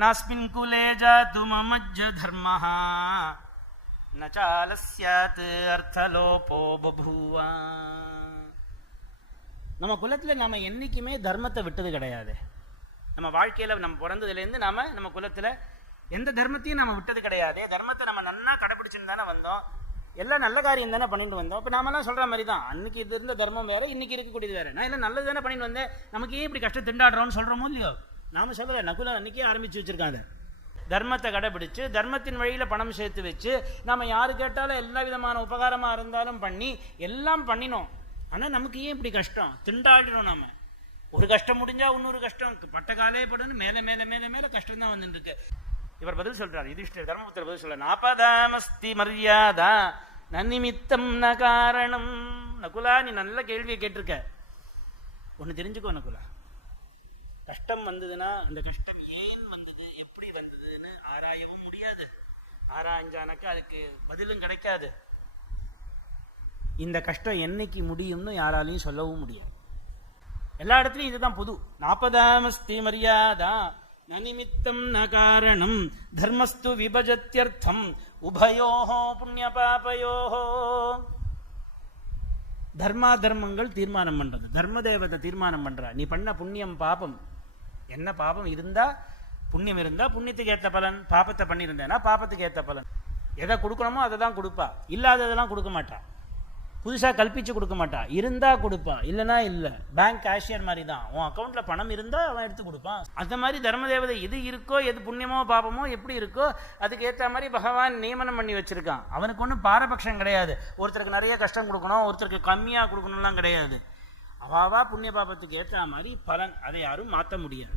நாஸ்மின் குலே ஜாது மமஜ்ஜ தர்மஹ நசாலஸ்யாத் அர்த்தலோபோ பபூவா. நம்ம குலத்தில் நம்ம என்றைக்குமே தர்மத்தை விட்டது கிடையாது. நம்ம வாழ்க்கையில் நம்ம பிறந்ததுலேருந்து நம்ம குலத்தில் எந்த தர்மத்தையும் நம்ம விட்டது கிடையாது. தர்மத்தை நம்ம நன்னா கடைப்பிடிச்சுன்னு தானே வந்தோம். எல்லாம் நல்ல காரியம் தானே பண்ணிட்டு வந்தோம். இப்போ நாமெல்லாம் சொல்கிற மாதிரி தான், அன்னைக்கு இது இருந்த தர்மம் வேறு, இன்னைக்கு இருக்கக்கூடியது வேறு. நான் எல்லாம் நல்லது தானே பண்ணிட்டு வந்தேன், நமக்கு ஏன் இப்படி கஷ்டம் திண்டாடுறோம்னு சொல்கிறோமோ இல்லையோ. நாம சொல்லலை, நகுல அன்றைக்கே ஆரம்பித்து வச்சுருக்காங்க. தர்மத்தை கடைபிடிச்சு தர்மத்தின் வழியில் பணம் சேர்த்து வச்சு நம்ம யாரு கேட்டாலும் எல்லா விதமான உபகாரமாக இருந்தாலும் பண்ணி எல்லாம் பண்ணினோம். ஆனால் நமக்கு ஏன் இப்படி கஷ்டம் திண்டாடுறோம்? நாம ஒரு கஷ்டம் முடிஞ்சால் இன்னொரு கஷ்டம் பட்ட காலே படுன்னு மேலே மேலே மேலே மேலே கஷ்டம் தான் வந்துட்டு இருக்கு. இவர் பதில் சொல்றார், யுதிஷ்டர் தர்மபுத்திரர் பதில் சொல்றார், நாபதாமஸ்தி மரியாதா நநிமித்தம் ந காரணம். நகுலா, நீ நல்ல கேள்வியை கேட்டிருக்க. ஒன்று தெரிஞ்சுக்கோ நகுலா, கஷ்டம் வந்ததுன்னா அந்த கஷ்டம் ஏன் வந்தது எப்படி வந்ததுன்னு ஆராயவும் முடியாது. ஆராய்ஞ்சானாக்கா அதுக்கு பதிலும் கிடைக்காது. இந்த கஷ்டம் என்னைக்கு முடியும்னு யாராலையும் சொல்லவும் முடியாது. எல்லா இடத்துலையும் இதுதான் பொது. நாபதாமஸ்தி மரியாதா நநிமித்தம் ந காரணம் தர்மஸ்து விபஜத்யர்த்தம் உபயோஹோ புண்ணிய பாபயோஹோ. தர்மா தர்மங்கள் தீர்மானம் பண்றது, தர்ம தேவதை தீர்மானம் பண்றா. நீ பண்ண புண்ணியம் பாபம், என்ன பாபம் இருந்தா புண்ணியம் இருந்தா புண்ணியத்துக்கு ஏற்ற பலன், பாபத்தை பண்ணியிருந்தேன்னா பாபத்துக்கு ஏற்ற பலன். எதை கொடுக்கணுமோ அதை தான் கொடுப்பா, இல்லாததெல்லாம் கொடுக்க மாட்டா. புதுசாக கல்பிச்சு கொடுக்க மாட்டா, இருந்தா கொடுப்பா, இல்லைனா இல்லை. பேங்க் கேஷியர் மாதிரி தான், உன் அக்கௌண்ட்ல பணம் இருந்தா அவன் எடுத்து கொடுப்பான். அந்த மாதிரி தர்ம தேவதை எது இருக்கோ, எது புண்ணியமோ பாபமோ எப்படி இருக்கோ அதுக்கு ஏற்ற மாதிரி பகவான் நியமனம் பண்ணி வச்சிருக்கான். அவனுக்கு ஒன்றும் பாரபட்சம் கிடையாது. ஒருத்தருக்கு நிறைய கஷ்டம் கொடுக்கணும், ஒருத்தருக்கு கம்மியாக கொடுக்கணும்லாம் கிடையாது. அவாவா புண்ணிய பாபத்துக்கு ஏற்ற மாதிரி பலன், அதை யாரும் மாற்ற முடியாது.